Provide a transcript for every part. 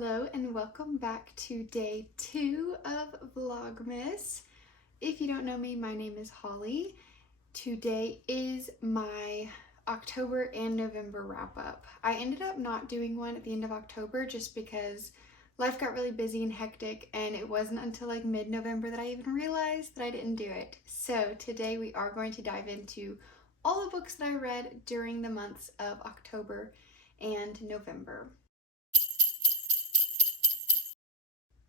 Hello and welcome back to day 2 of Vlogmas. If you don't know me, my name is Holly. Today is my October and November wrap up. I ended up not doing one at the end of October just because life got really busy and hectic, and it wasn't until like mid-November that I even realized that I didn't do it. So today we are going to dive into all the books that I read during the months of October and November.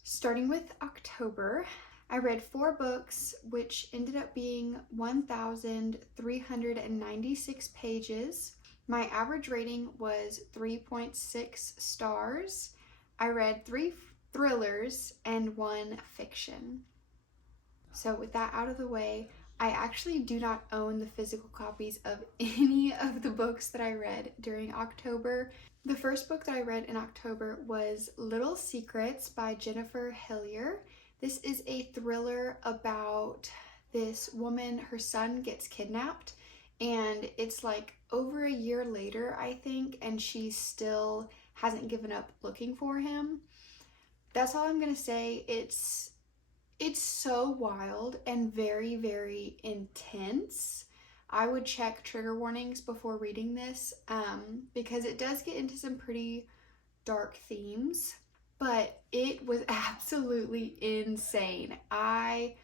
Starting with October, I read 4 books, which ended up being 1,396 pages. My average rating was 3.6 stars. I read 3 thrillers and 1 fiction. So with that out of the way, I actually do not own the physical copies of any of the books that I read during October. The first book that I read in October was Little Secrets by Jennifer Hillier. This is a thriller about this woman, her son gets kidnapped, and it's like over a year later, I think, and she still hasn't given up looking for him. That's all I'm gonna say. It's so wild and very, very intense. I would check trigger warnings before reading this because it does get into some pretty dark themes, but it was absolutely insane. I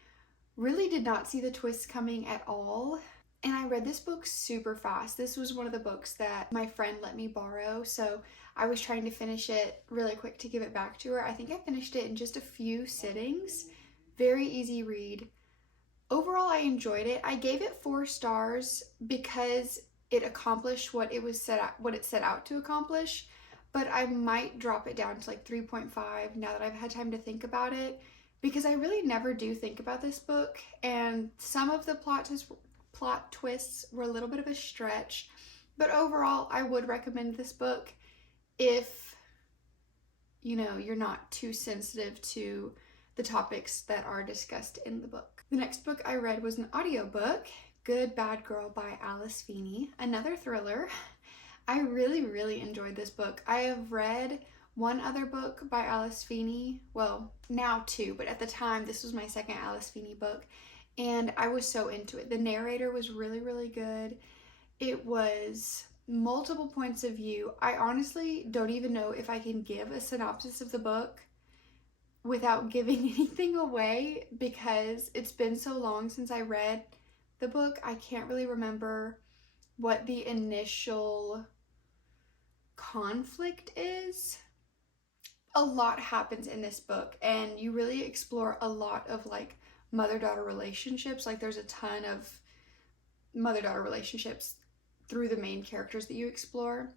really did not see the twists coming at all, and I read this book super fast. This was one of the books that my friend let me borrow, so I was trying to finish it really quick to give it back to her. I think I finished it in just a few sittings. Very easy read. Overall, I enjoyed it. I gave it 4 stars because it accomplished what it set out to accomplish, but I might drop it down to like 3.5 now that I've had time to think about it, because I really never do think about this book, and some of the plot twists were a little bit of a stretch, but overall, I would recommend this book if, you're not too sensitive to the topics that are discussed in the book. The next book I read was an audiobook, Good Bad Girl by Alice Feeney, another thriller. I really, really enjoyed this book. I have read one other book by Alice Feeney, well, now 2, but at the time this was my second Alice Feeney book, and I was so into it. The narrator was really, really good. It was multiple points of view. I honestly don't even know if I can give a synopsis of the book without giving anything away because it's been so long since I read the book. I can't really remember what the initial conflict is. A lot happens in this book, and you really explore a lot of like mother-daughter relationships. Like there's a ton of mother-daughter relationships through the main characters that you explore.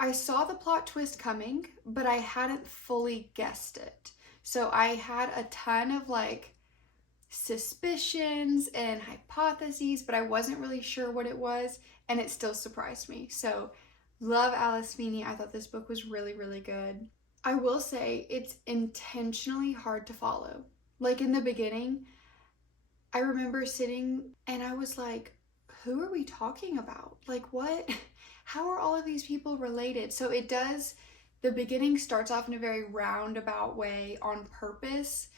I saw the plot twist coming, but I hadn't fully guessed it. So I had a ton of like suspicions and hypotheses, but I wasn't really sure what it was, and it still surprised me. So love Alice Feeney. I thought this book was really, really good. I will say it's intentionally hard to follow. Like in the beginning, I remember sitting and I was like, who are we talking about? Like what? How are all of these people related? So the beginning starts off in a very roundabout way on purpose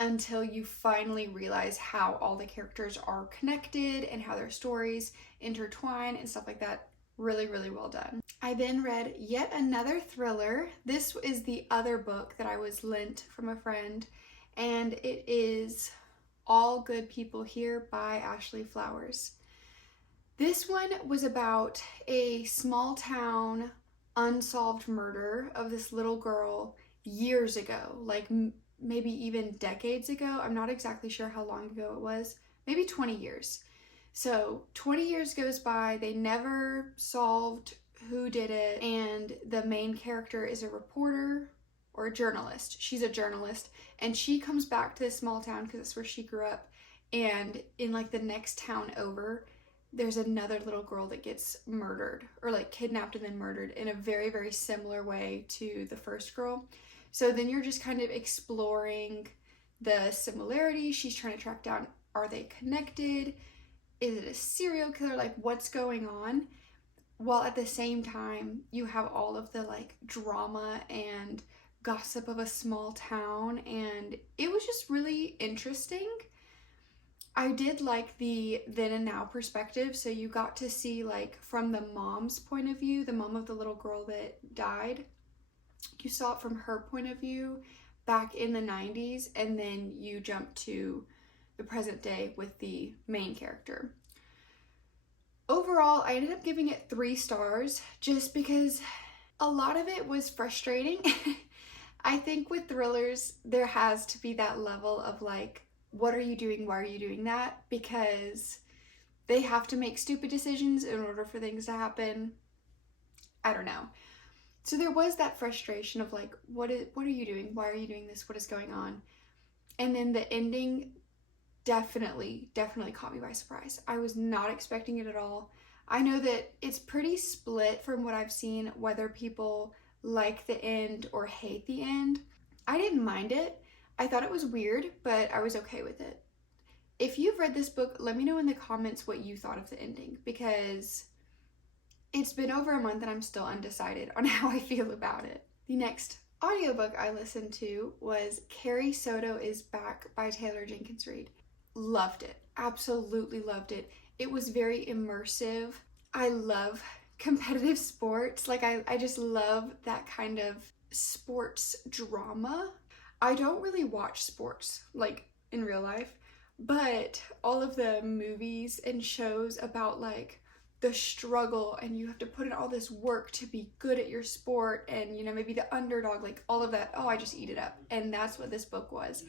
until you finally realize how all the characters are connected and how their stories intertwine and stuff like that. Really, really well done. I then read yet another thriller. This is the other book that I was lent from a friend, and it is All Good People Here by Ashley Flowers. This one was about a small town unsolved murder of this little girl years ago, like maybe even decades ago. I'm not exactly sure how long ago it was, maybe 20 years. So 20 years goes by, they never solved who did it, and the main character is a reporter or a journalist. She's a journalist, and she comes back to this small town because it's where she grew up, and in like the next town over, there's another little girl that gets murdered, or like kidnapped and then murdered in a very, very similar way to the first girl. So then you're just kind of exploring the similarities. She's trying to track down, are they connected? Is it a serial killer? Like what's going on? while at the same time you have all of the like drama and gossip of a small town, and it was just really interesting. I did like the then and now perspective, so you got to see like from the mom's point of view, the mom of the little girl that died. You saw it from her point of view back in the 90s, and then you jump to the present day with the main character. Overall, I ended up giving it 3 stars just because a lot of it was frustrating. I think with thrillers, there has to be that level of like, what are you doing? Why are you doing that? Because they have to make stupid decisions in order for things to happen. I don't know. So there was that frustration of like, what are you doing? Why are you doing this? What is going on? And then the ending definitely caught me by surprise. I was not expecting it at all. I know that it's pretty split from what I've seen, whether people like the end or hate the end. I didn't mind it. I thought it was weird, but I was okay with it. If you've read this book, let me know in the comments what you thought of the ending, because it's been over a month and I'm still undecided on how I feel about it. The next audiobook I listened to was Carrie Soto is Back by Taylor Jenkins Reid. Loved it. Absolutely loved it. It was very immersive. I love competitive sports. Like I just love that kind of sports drama. I don't really watch sports like in real life, but all of the movies and shows about like the struggle and you have to put in all this work to be good at your sport and, you know, maybe the underdog, like all of that. Oh, I just eat it up. And that's what this book was.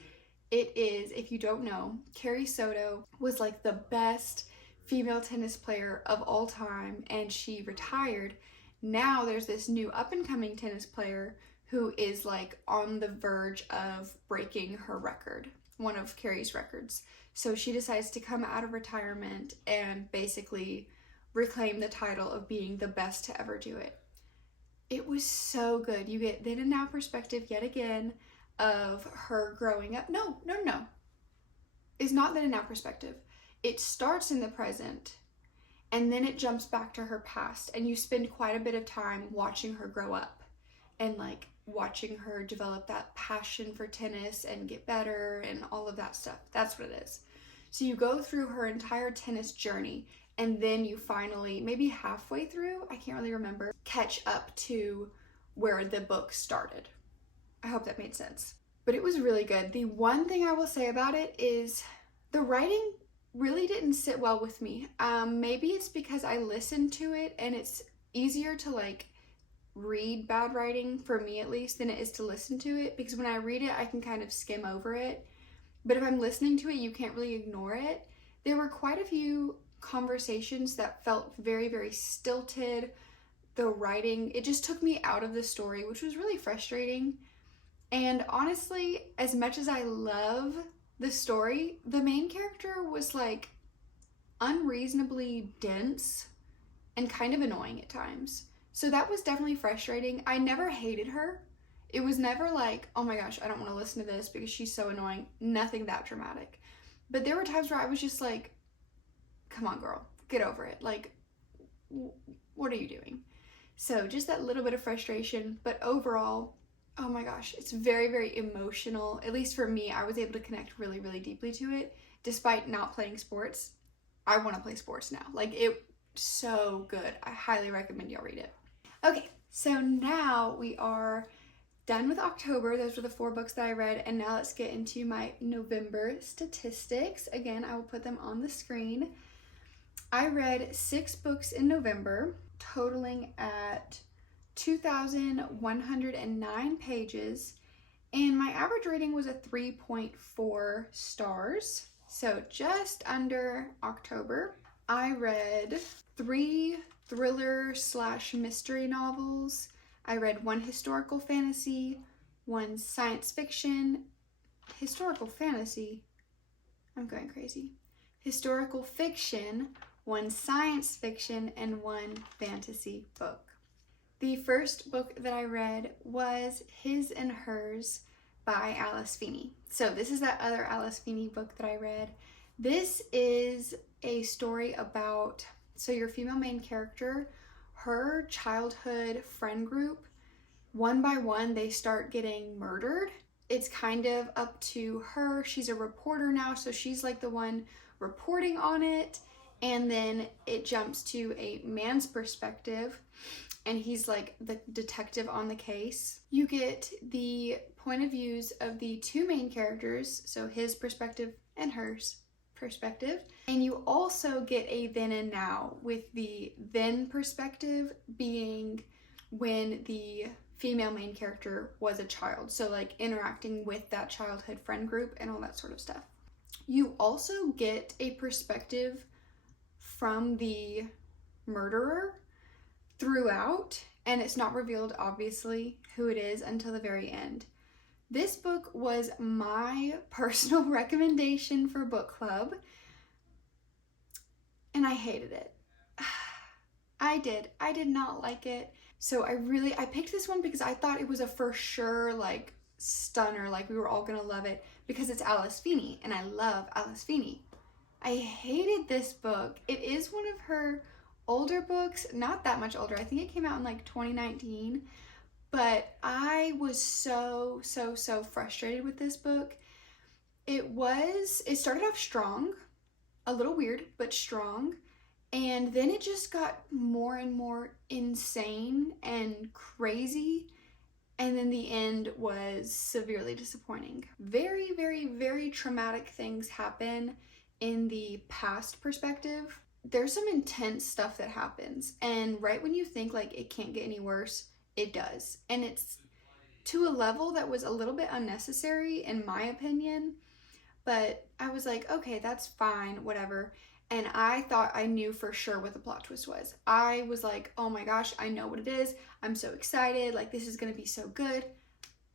It is, if you don't know, Carrie Soto was like the best female tennis player of all time, and she retired. Now there's this new up-and-coming tennis player who is like on the verge of breaking her record, one of Carrie's records. So she decides to come out of retirement and basically reclaim the title of being the best to ever do it. It was so good. You get then and now perspective yet again of her growing up. No. It's not then and now perspective. It starts in the present and then it jumps back to her past, and you spend quite a bit of time watching her grow up and like watching her develop that passion for tennis and get better and all of that stuff. That's what it is. So you go through her entire tennis journey, and then you finally, maybe halfway through, I can't really remember, catch up to where the book started. I hope that made sense. But it was really good. The one thing I will say about it is the writing really didn't sit well with me. Maybe it's because I listened to it and it's easier to like read bad writing, for me at least, than it is to listen to it, because when I read it I can kind of skim over it, but if I'm listening to it you can't really ignore it. There were quite a few conversations that felt very stilted. The writing, it just took me out of the story, which was really frustrating. And honestly, as much as I love the story, the main character was like unreasonably dense and kind of annoying at times. So that was definitely frustrating. I never hated her. It was never like, oh my gosh, I don't want to listen to this because she's so annoying. Nothing that dramatic. But there were times where I was just like, come on girl, get over it. Like, what are you doing? So just that little bit of frustration, but overall, oh my gosh, it's very emotional. At least for me, I was able to connect really deeply to it, despite not playing sports. I want to play sports now. Like, it so good. I highly recommend y'all read it. Okay, so now we are done with October. Those were the 4 books that I read, and now let's get into my November statistics. Again, I will put them on the screen. I read 6 books in November, totaling at 2,109 pages, and my average rating was a 3.4 stars, so just under October. I read 3 thriller/mystery novels. I read 1 historical fantasy, 1 science fiction, historical fantasy, I'm going crazy, historical fiction, 1 science fiction, and 1 fantasy book. The first book that I read was His and Hers by Alice Feeney. So this is that other Alice Feeney book that I read. This is a story about, so your female main character, her childhood friend group, one by one, they start getting murdered. It's kind of up to her. She's a reporter now, so she's like the one reporting on it. And then it jumps to a man's perspective, and he's like the detective on the case. You get the point of views of the two main characters, so his perspective and hers perspective. And you also get a then and now, with the then perspective being when the female main character was a child. So like interacting with that childhood friend group and all that sort of stuff. You also get a perspective from the murderer throughout, and it's not revealed obviously who it is until the very end. This book was my personal recommendation for book club, and I hated it. I did not like it. So I picked this one because I thought it was a for sure like stunner, like we were all gonna love it because it's Alice Feeney, and I love Alice Feeney. I hated this book. It is one of her older books, not that much older. I think it came out in like 2019, but I was so frustrated with this book. It started off strong, a little weird, but strong. And then it just got more and more insane and crazy. And then the end was severely disappointing. Very, very, very traumatic things happen in the past perspective. There's some intense stuff that happens. And right when you think like it can't get any worse, it does. And it's to a level that was a little bit unnecessary in my opinion. But I was like, okay, that's fine, whatever. And I thought I knew for sure what the plot twist was. I was like, oh my gosh, I know what it is. I'm so excited. Like, this is going to be so good.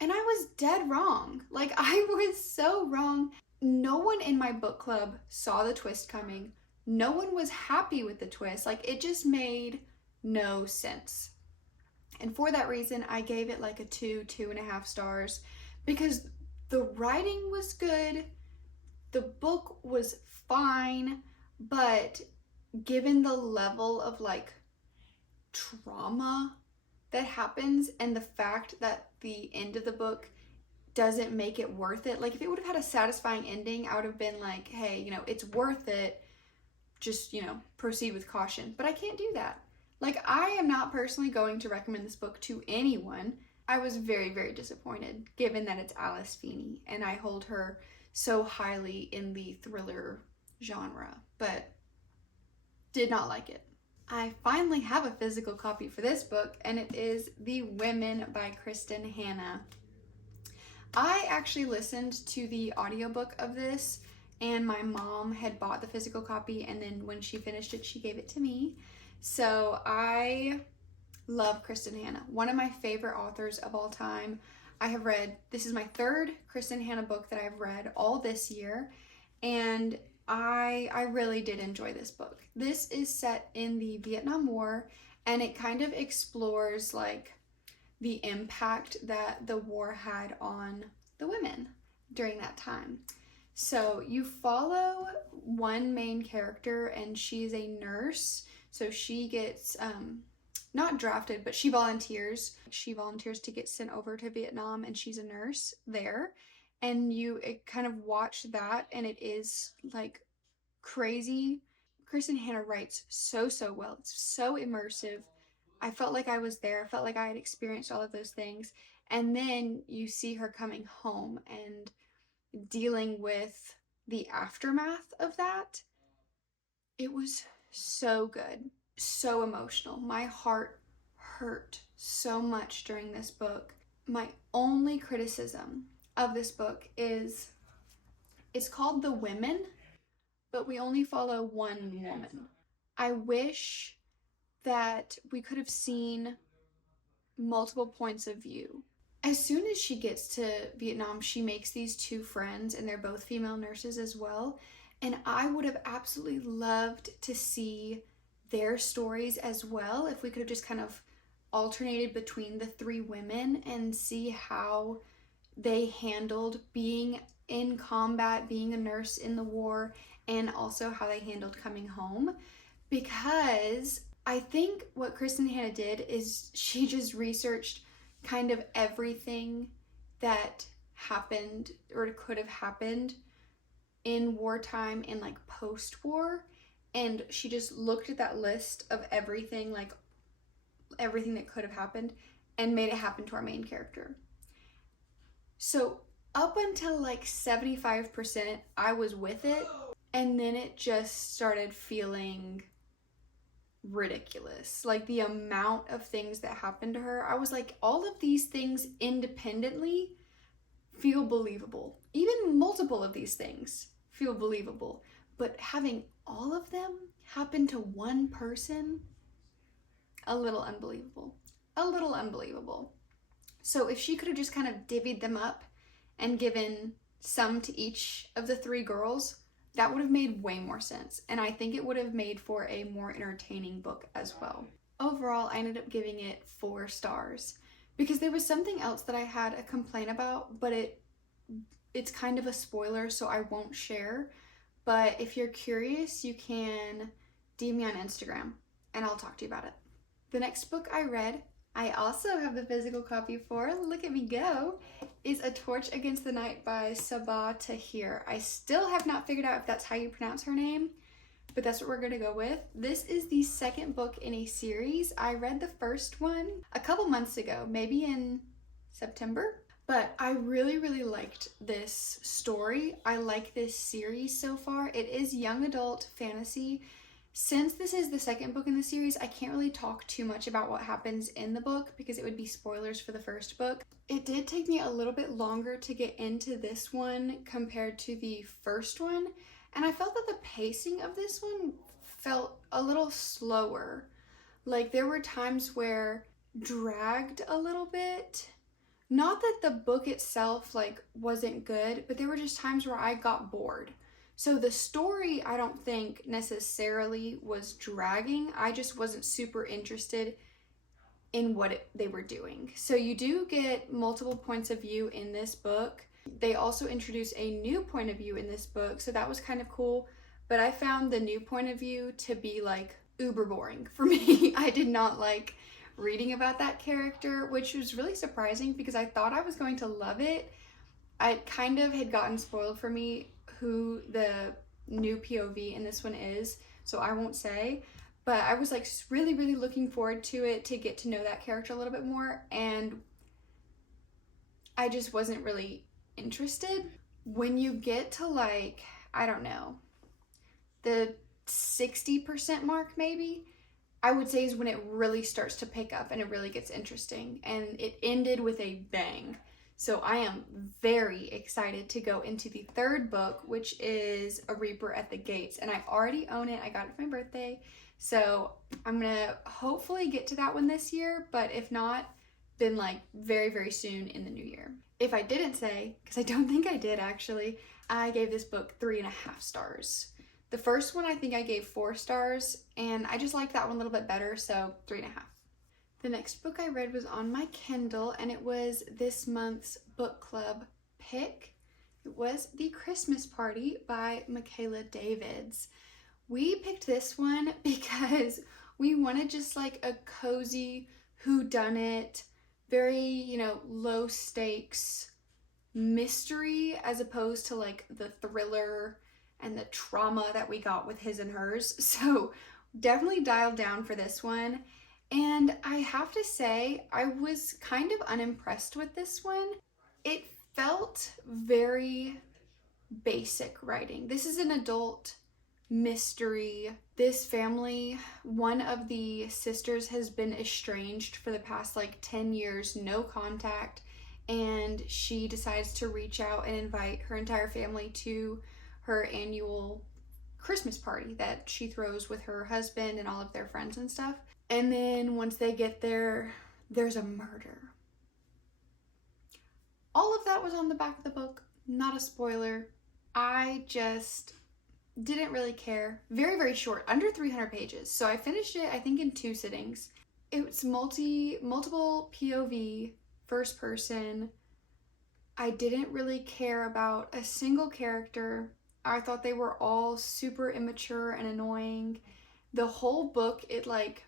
And I was dead wrong. Like, I was so wrong. No one in my book club saw the twist coming. No one was happy with the twist. Like, it just made no sense. And for that reason, I gave it like a 2.5 stars because the writing was good. The book was fine. But given the level of like trauma that happens and the fact that the end of the book doesn't make it worth it, like if it would have had a satisfying ending, I would have been like, hey, you know, it's worth it. Just, you know, proceed with caution. But I can't do that. Like, I am not personally going to recommend this book to anyone. I was very, very disappointed given that it's Alice Feeney and I hold her so highly in the thriller genre, but did not like it. I finally have a physical copy for this book, and it is The Women by Kristen Hanna. I actually listened to the audiobook of this, and my mom had bought the physical copy, and then when she finished it, she gave it to me. So I love Kristen Hanna, one of my favorite authors of all time. This is my third Kristen Hanna book that I've read all this year, and I really did enjoy this book. This is set in the Vietnam War, and it kind of explores like the impact that the war had on the women during that time. So you follow one main character, and she's a nurse. So she gets not drafted, but she volunteers. She volunteers to get sent over to Vietnam, and she's a nurse there. And you kind of watch that, and it is like crazy. Kristen Hanna writes so well. It's so immersive. I felt like I was there. I felt like I had experienced all of those things. And then you see her coming home and dealing with the aftermath of that. It was so good, so emotional. My heart hurt so much during this book. My only criticism of this book is it's called The Women, but we only follow one woman. I wish that we could have seen multiple points of view. As soon as she gets to Vietnam, she makes these two friends, and they're both female nurses as well. And I would have absolutely loved to see their stories as well, if we could have just kind of alternated between the three women and see how they handled being in combat, being a nurse in the war, and also how they handled coming home. Because I think what Kristen Hanna did is she just researched kind of everything that happened or could have happened in wartime and like post-war, and she just looked at that list of everything, like everything that could have happened, and made it happen to our main character. So up until like 75%, I was with it, and then it just started feeling ridiculous. Like the amount of things that happened to her, I was like, all of these things independently feel believable. Even multiple of these things feel believable. But having all of them happen to one person, a little unbelievable. A little unbelievable. So if she could have just kind of divvied them up and given some to each of the three girls, that would have made way more sense. And I think it would have made for a more entertaining book as well. Overall, I ended up giving it 4 stars because there was something else that I had a complaint about, but it's kind of a spoiler, so I won't share. But if you're curious, you can DM me on Instagram and I'll talk to you about it. The next book I read, I also have the physical copy for, look at me go, is A Torch Against the Night by Sabaa Tahir. I still have not figured out if that's how you pronounce her name, but that's what we're gonna go with. This is the second book in a series. I read the first one a couple months ago, maybe in September, but I really, really liked this story. I like this series so far. It is young adult fantasy. Since this is the second book in the series, I can't really talk too much about what happens in the book because it would be spoilers for the first book. It did take me a little bit longer to get into this one compared to the first one, and I felt that the pacing of this one felt a little slower. Like there were times where dragged a little bit. Not that the book itself like wasn't good, but there were just times where I got bored. So the story, I don't think necessarily was dragging. I just wasn't super interested in what they were doing. So you do get multiple points of view in this book. They also introduce a new point of view in this book, so that was kind of cool. But I found the new point of view to be like uber boring for me. I did not like reading about that character, which was really surprising because I thought I was going to love it. I kind of had gotten spoiled for me who the new POV in this one is, so I won't say, but I was like really, really looking forward to it to get to know that character a little bit more, and I just wasn't really interested. When you get to like, I don't know, the 60% mark maybe, I would say is when it really starts to pick up and it really gets interesting, and it ended with a bang. So I am very excited to go into the third book, which is A Reaper at the Gates, and I already own it. I got it for my birthday, so I'm gonna hopefully get to that one this year, but if not, then like very, very soon in the new year. If I didn't say, because I don't think I did actually, I gave this book 3.5 stars. The first one I think I gave 4 stars, and I just liked that one a little bit better, so 3.5. The next book I read was on my Kindle, and it was this month's book club pick. It was The Christmas Party by Michaela Davids. We picked this one because we wanted just like a cozy whodunit, very, low stakes mystery as opposed to like the thriller and the trauma that we got with His and Hers. So definitely dialed down for this one. And I have to say, I was kind of unimpressed with this one. It felt very basic writing. This is an adult mystery. This family, one of the sisters has been estranged for the past like 10 years, no contact, and she decides to reach out and invite her entire family to her annual Christmas party that she throws with her husband and all of their friends and stuff. And then once they get there, there's a murder. All of that was on the back of the book, not a spoiler. I just didn't really care. Very, very short, under 300 pages. So I finished it, I think, in 2 sittings. It's multiple POV, first person. I didn't really care about a single character. I thought they were all super immature and annoying. The whole book, it like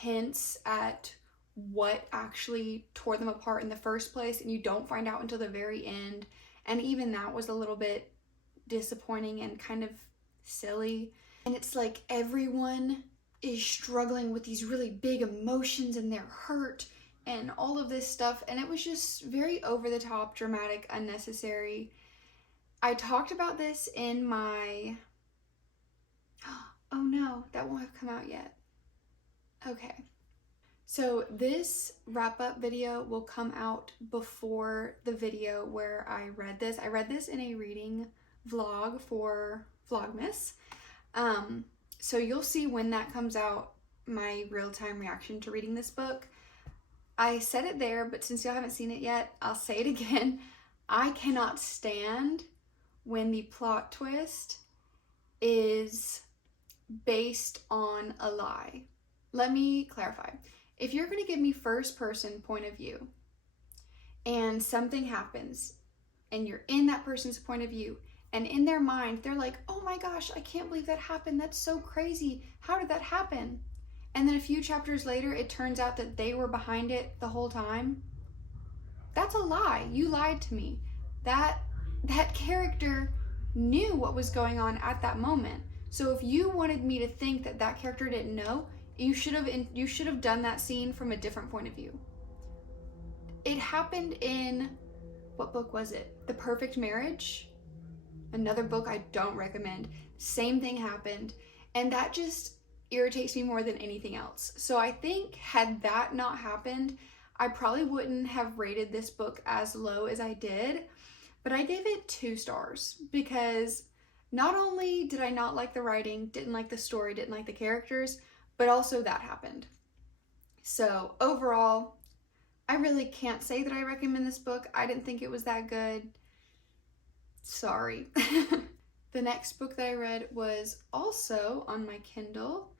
hints at what actually tore them apart in the first place, and you don't find out until the very end. And even that was a little bit disappointing and kind of silly. And it's like everyone is struggling with these really big emotions and they're hurt and all of this stuff, and it was just very over the top, dramatic, unnecessary. I talked about this in my... Oh no, that won't have come out yet. Okay. So this wrap-up video will come out before the video where I read this. I read this in a reading vlog for Vlogmas. So you'll see when that comes out my real-time reaction to reading this book. I said it there, but since y'all haven't seen it yet, I'll say it again. I cannot stand when the plot twist is based on a lie. Let me clarify. If you're going to give me first person point of view and something happens and you're in that person's point of view and in their mind they're like, oh my gosh, I can't believe that happened. That's so crazy. How did that happen? And then a few chapters later it turns out that they were behind it the whole time. That's a lie. You lied to me. That character knew what was going on at that moment. So if you wanted me to think that that character didn't know, you should have done that scene from a different point of view. It happened in, what book was it? The Perfect Marriage? Another book I don't recommend. Same thing happened, and that just irritates me more than anything else. So I think had that not happened, I probably wouldn't have rated this book as low as I did, but I gave it 2 stars because not only did I not like the writing, didn't like the story, didn't like the characters, but also that happened. So overall, I really can't say that I recommend this book. I didn't think it was that good. Sorry. The next book that I read was also on my Kindle,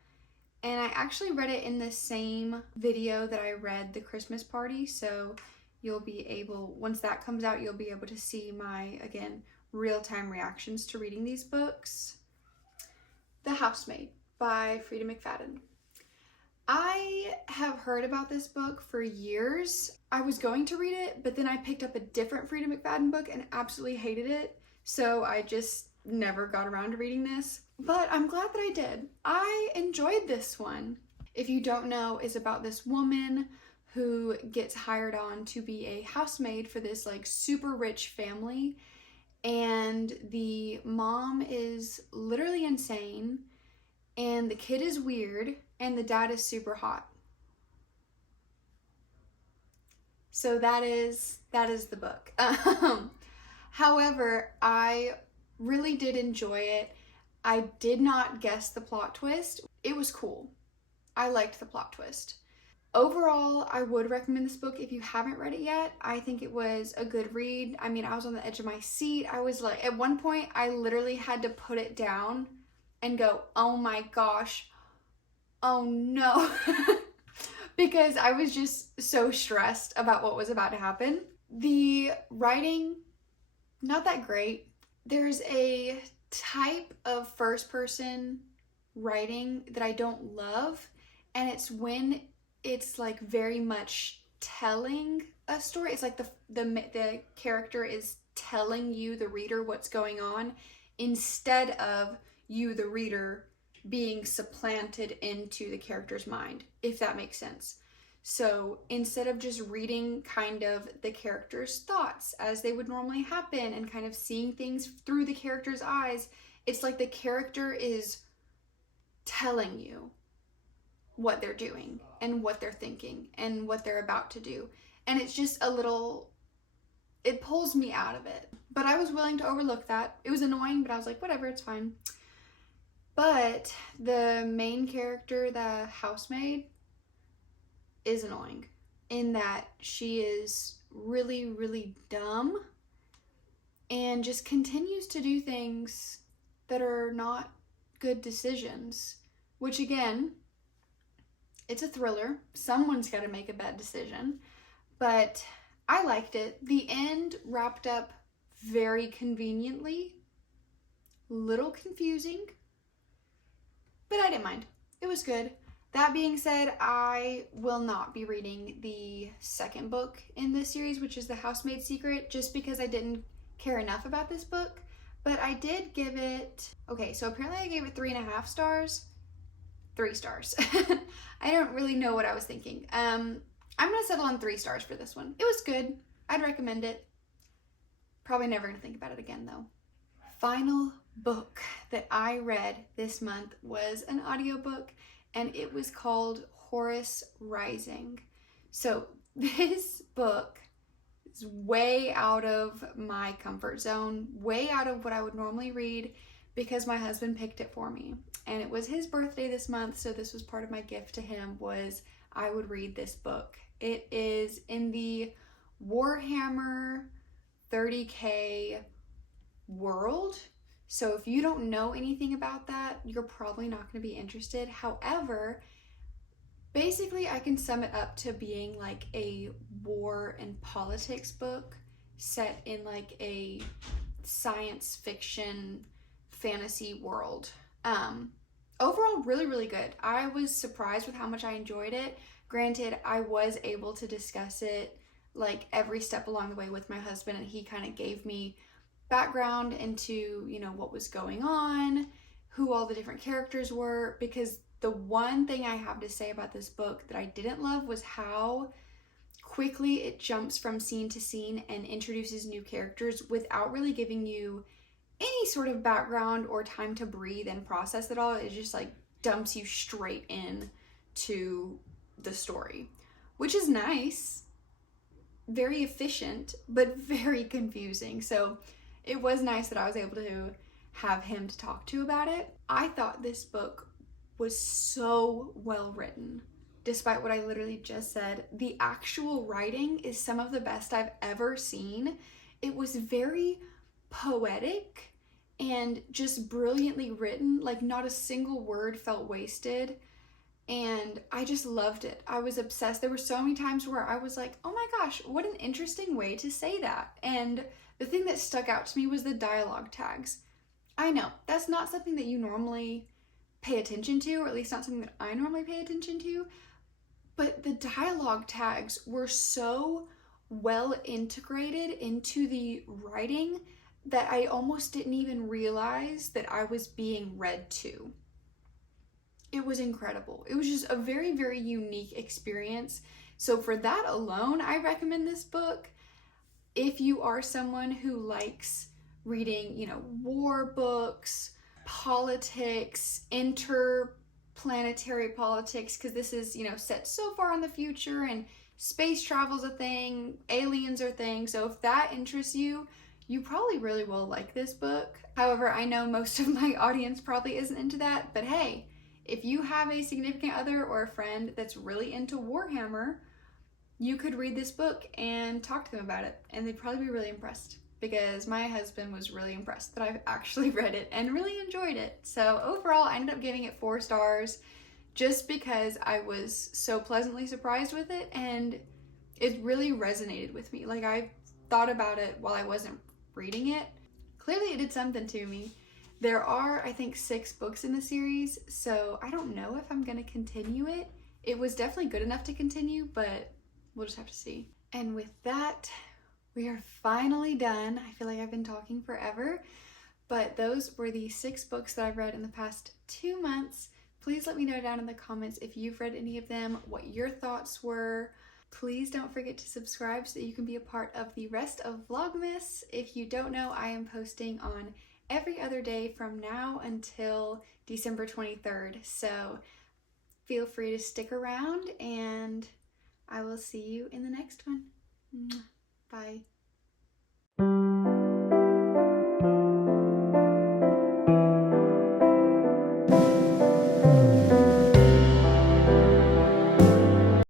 and I actually read it in the same video that I read The Christmas Party, so you'll be able, once that comes out, you'll be able to see my, again, real-time reactions to reading these books. The Housemaid by Frida McFadden. I have heard about this book for years. I was going to read it, but then I picked up a different Frida McFadden book and absolutely hated it, so I just never got around to reading this. But I'm glad that I did. I enjoyed this one. If you don't know, it's about this woman who gets hired on to be a housemaid for this like super rich family, and the mom is literally insane, and the kid is weird, and the dad is super hot. So that is the book. However, I really did enjoy it. I did not guess the plot twist. It was cool. I liked the plot twist. Overall, I would recommend this book if you haven't read it yet. I think it was a good read. I mean, I was on the edge of my seat. I was like, at one point, I literally had to put it down and go, oh my gosh, oh no. Because I was just so stressed about what was about to happen. The writing, not that great. There's a type of first person writing that I don't love, and it's when it's like very much telling a story. It's like the character is telling you, the reader, what's going on, instead of you, the reader, being supplanted into the character's mind, if that makes sense. So instead of just reading kind of the character's thoughts as they would normally happen and kind of seeing things through the character's eyes, it's like the character is telling you what they're doing and what they're thinking and what they're about to do. And it's just a little, it pulls me out of it. But I was willing to overlook that. It was annoying, but I was like, whatever, it's fine. But the main character, the housemaid, is annoying in that she is really, really dumb and just continues to do things that are not good decisions, which again, it's a thriller. Someone's got to make a bad decision, but I liked it. The end wrapped up very conveniently, little confusing, but I didn't mind. It was good. That being said, I will not be reading the second book in this series, which is The Housemaid's Secret, just because I didn't care enough about this book. But I did give it, okay, so apparently I gave it 3.5 stars. 3 stars. I don't really know what I was thinking. I'm gonna settle on 3 stars for this one. It was good. I'd recommend it. Probably never gonna think about it again though. Final book that I read this month was an audiobook, and it was called Horus Rising. So this book is way out of my comfort zone, way out of what I would normally read, because my husband picked it for me. And it was his birthday this month, so this was part of my gift to him, was I would read this book. It is in the Warhammer 30K world. So if you don't know anything about that, you're probably not going to be interested. However, basically I can sum it up to being like a war and politics book set in like a science fiction fantasy world. Overall, really, really good. I was surprised with how much I enjoyed it. Granted, I was able to discuss it like every step along the way with my husband, and he kind of gave me background into, you know, what was going on, who all the different characters were, because the one thing I have to say about this book that I didn't love was how quickly it jumps from scene to scene and introduces new characters without really giving you any sort of background or time to breathe and process it all. It just like dumps you straight in to the story, which is nice, very efficient, but very confusing. So it was nice that I was able to have him to talk to about it. I thought this book was so well written. Despite what I literally just said, the actual writing is some of the best I've ever seen. It was very poetic and just brilliantly written. Like, not a single word felt wasted. And I just loved it. I was obsessed. There were so many times where I was like, oh my gosh, what an interesting way to say that. And the thing that stuck out to me was the dialogue tags. I know, that's not something that you normally pay attention to, or at least not something that I normally pay attention to. But the dialogue tags were so well integrated into the writing that I almost didn't even realize that I was being read to. It was incredible. It was just a very, very unique experience. So for that alone, I recommend this book. If you are someone who likes reading, you know, war books, politics, interplanetary politics, because this is, you know, set so far in the future and space travel's a thing, aliens are things. So if that interests you, you probably really will like this book. However, I know most of my audience probably isn't into that, but hey, if you have a significant other or a friend that's really into Warhammer, you could read this book and talk to them about it, and they'd probably be really impressed, because my husband was really impressed that I've actually read it and really enjoyed it. So overall, I ended up giving it 4 stars just because I was so pleasantly surprised with it, and it really resonated with me. Like, I thought about it while I wasn't reading it. Clearly it did something to me. There are, I think, 6 books in the series, so I don't know if I'm going to continue it. It was definitely good enough to continue, but we'll just have to see. And with that, we are finally done. I feel like I've been talking forever, but those were the 6 books that I've read in the past 2 months. Please let me know down in the comments if you've read any of them, what your thoughts were. Please don't forget to subscribe so that you can be a part of the rest of Vlogmas. If you don't know, I am posting on every other day from now until December 23rd. So feel free to stick around, and I will see you in the next one. Bye.